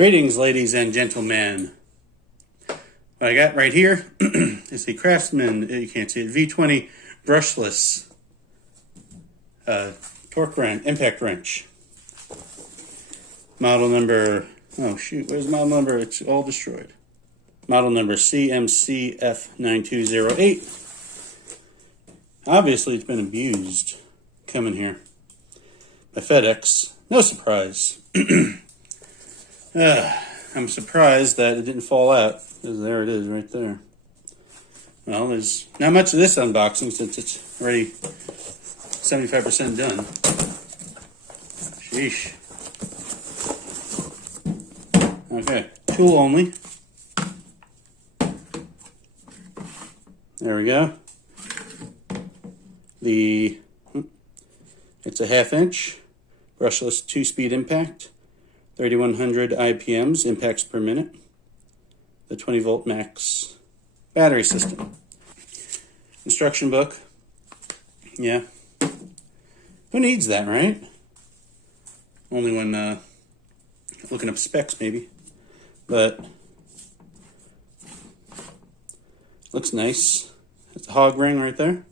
Greetings, ladies and gentlemen. What I got right here is a Craftsman, you can't see it, V20 Brushless torque wrench, impact wrench. Model number, oh shoot, where's the model number? It's all destroyed. Model number CMCF920B. Obviously, it's been abused coming here by FedEx. No surprise. I'm surprised that it didn't fall out, because there it is right there. Well, there's not much of this unboxing since it's already 75% done. Sheesh. Okay, tool only. There we go. It's a 1/2 inch brushless 2-speed impact, 3100 IPMs, impacts per minute. The 20 volt max battery system. Instruction book. Yeah. Who needs that, right? Only when looking up specs, maybe. But looks nice. It's a hog ring right there.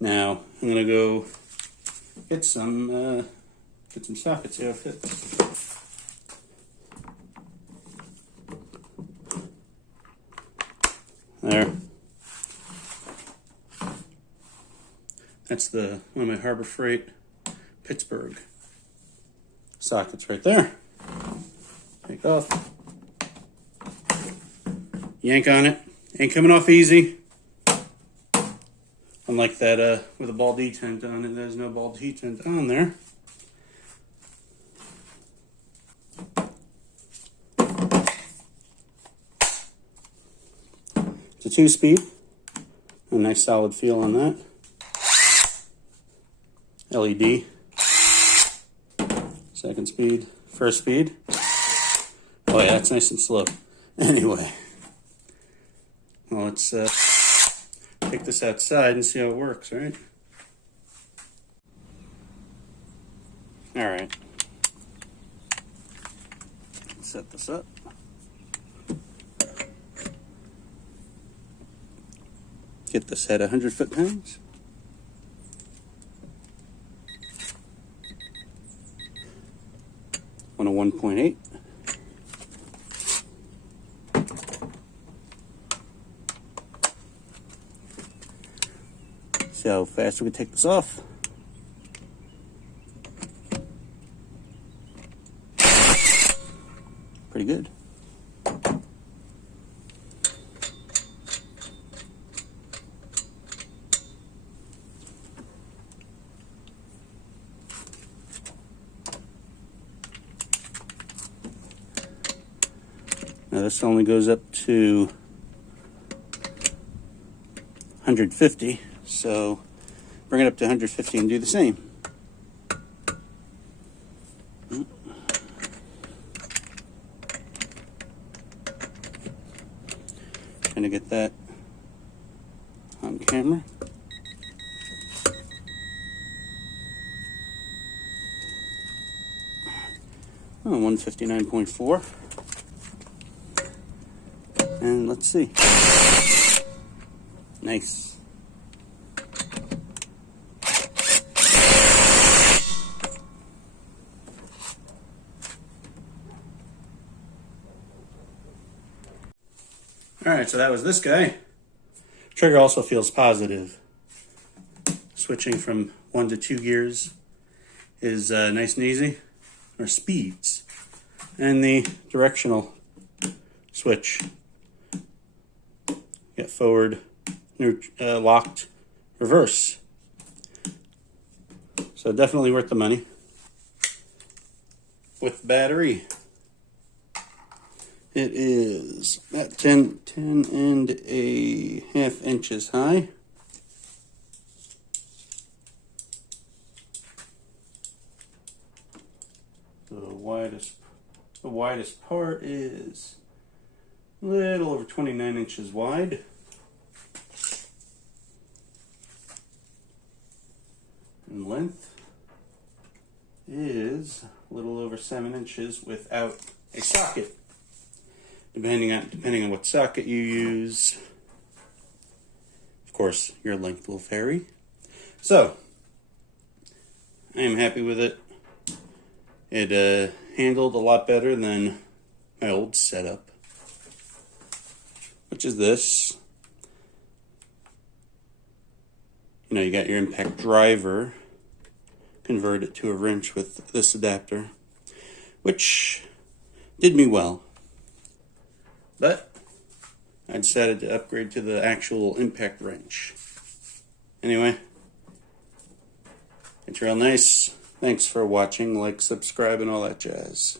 Now I'm gonna go get some sockets. See how it fits. There. That's one of my Harbor Freight Pittsburgh sockets right there. Take off. Yank on it. Ain't coming off easy. Unlike that with a ball detent on it, there's no ball detent on there. It's a 2-speed. A nice solid feel on that. LED. Second speed. First speed. Oh yeah, it's nice and slow. Anyway. Well, let's take this outside and see how it works, right? Alright. Set this up. Get this at 100 foot-pounds. On a 1.8. See how fast we can take this off. Pretty good. Now this only goes up to 150, so bring it up to 150 and do the same. Trying to get that on camera. Oh, 159.4. And let's see. Nice. Alright, so that was this guy. Trigger also feels positive. Switching from 1 to 2 gears is nice and easy, or speeds. And the directional switch. Get forward, locked, reverse. So definitely worth the money. With the battery, it is about 10 and a half inches high. The widest part is a little over 29 inches wide. In length is a little over 7 inches without a socket. Depending on what socket you use, of course, your length will vary. So, I am happy with it. It handled a lot better than my old setup, which is this. You know, you got your impact driver, convert it to a wrench with this adapter, which did me well. But I decided to upgrade to the actual impact wrench. Anyway, it's real nice. Thanks for watching. Like, subscribe, and all that jazz.